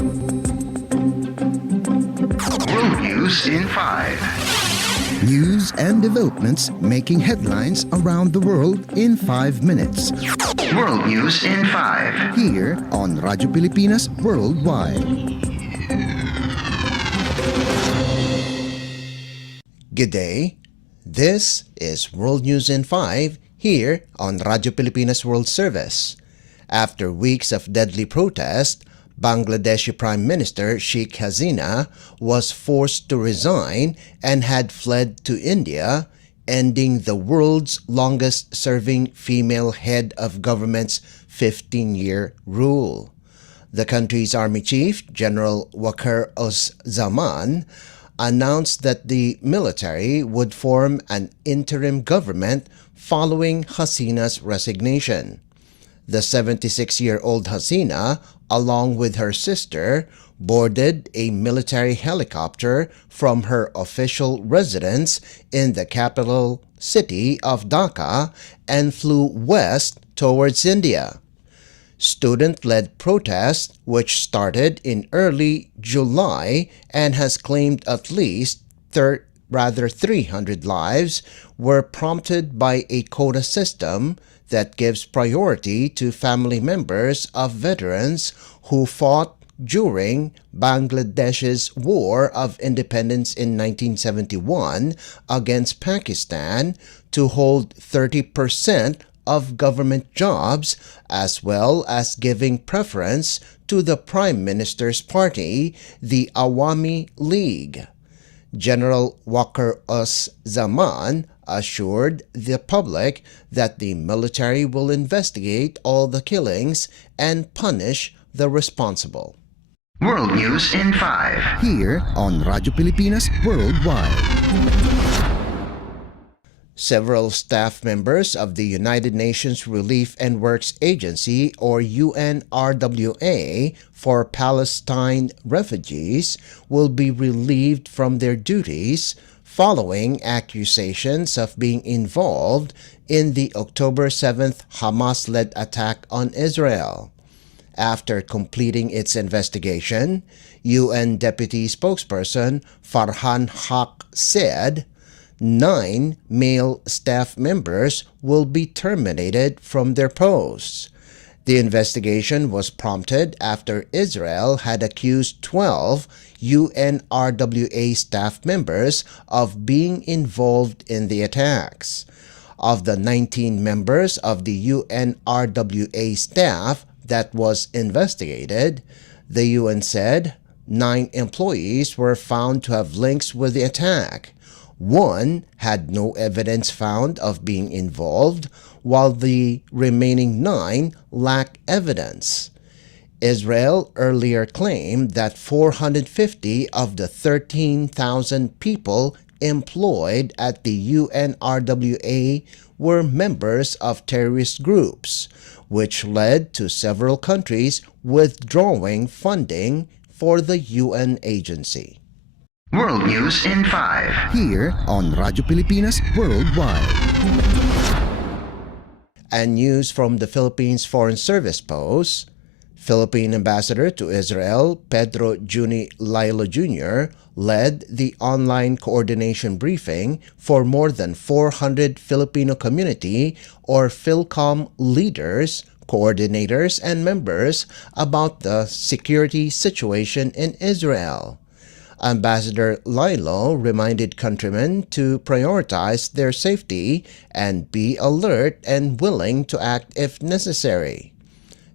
World News in 5. News and developments making headlines around the world in 5 minutes. World News in 5. Here on Radyo Pilipinas Worldwide. Good day. This is World News in 5 here on Radyo Pilipinas World Service. After weeks of deadly protest, Bangladeshi Prime Minister Sheikh Hasina was forced to resign and had fled to India, ending the world's longest-serving female head of government's 15-year rule. The country's army chief, General Waqar Zaman, announced that the military would form an interim government following Hasina's resignation. The 76-year-old Hasina, along with her sister, boarded a military helicopter from her official residence in the capital city of Dhaka and flew west towards India. Student-led protests, which started in early July and has claimed at least 300 lives, were prompted by a quota system that gives priority to family members of veterans who fought during Bangladesh's War of Independence in 1971 against Pakistan to hold 30% of government jobs, as well as giving preference to the Prime Minister's party, the Awami League. General Waqar Zaman assured the public that the military will investigate all the killings and punish the responsible. World News in 5. Here on Radyo Pilipinas Worldwide. Several staff members of the United Nations Relief and Works Agency, or UNRWA, for Palestine refugees will be relieved from their duties following accusations of being involved in the October 7th Hamas-led attack on Israel. After completing its investigation, UN Deputy Spokesperson Farhan Haq said 9 male staff members will be terminated from their posts. The investigation was prompted after Israel had accused 12 UNRWA staff members of being involved in the attacks. Of the 19 members of the UNRWA staff that was investigated, the UN said 9 employees were found to have links with the attack. 1 had no evidence found of being involved, while the remaining 9 lack evidence. Israel earlier claimed that 450 of the 13,000 people employed at the UNRWA were members of terrorist groups, which led to several countries withdrawing funding for the UN agency. World News in 5. Here on Radyo Pilipinas Worldwide. And news from the Philippines Foreign Service Post, Philippine Ambassador to Israel Pedro Juni Lailo Jr. led the online coordination briefing for more than 400 Filipino community or Philcom leaders, coordinators, and members about the security situation in Israel. Ambassador Lailo reminded countrymen to prioritize their safety and be alert and willing to act if necessary.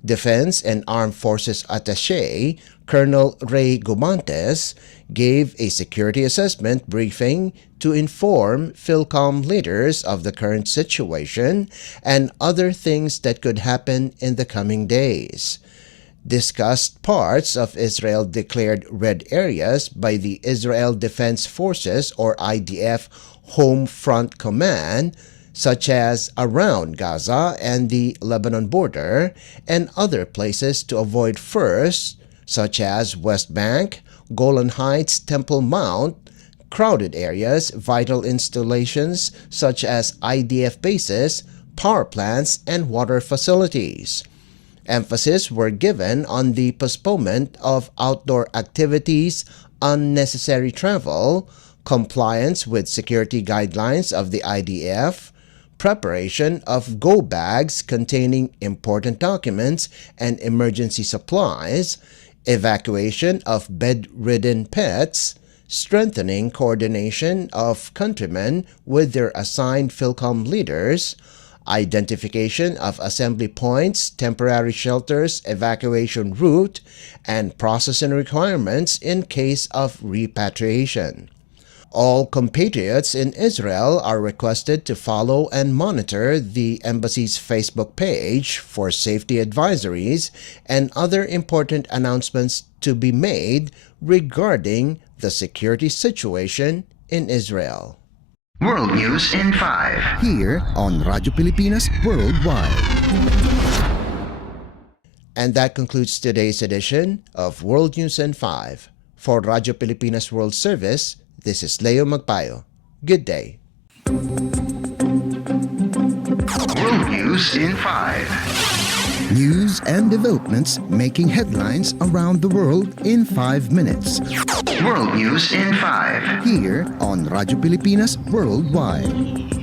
Defense and Armed Forces Attaché Colonel Ray Gumantes gave a security assessment briefing to inform Philcom leaders of the current situation and other things that could happen in the coming days. Discussed parts of Israel-declared red areas by the Israel Defense Forces or IDF Home Front Command, such as around Gaza and the Lebanon border, and other places to avoid first, such as West Bank, Golan Heights, Temple Mount, crowded areas, vital installations such as IDF bases, power plants, and water facilities. Emphasis were given on the postponement of outdoor activities, unnecessary travel, compliance with security guidelines of the IDF, preparation of go bags containing important documents and emergency supplies, evacuation of bedridden pets, strengthening coordination of countrymen with their assigned PhilCom leaders, identification of assembly points, temporary shelters, evacuation route, and processing requirements in case of repatriation. All compatriots in Israel are requested to follow and monitor the embassy's Facebook page for safety advisories and other important announcements to be made regarding the security situation in Israel. World News in 5. Here on Radyo Pilipinas Worldwide. And that concludes today's edition of World News in 5. For Radyo Pilipinas World Service, this is Leo Magpayo. Good day. World News in 5. News and developments making headlines around the world in 5 minutes. World News in 5. Here on Radyo Pilipinas Worldwide.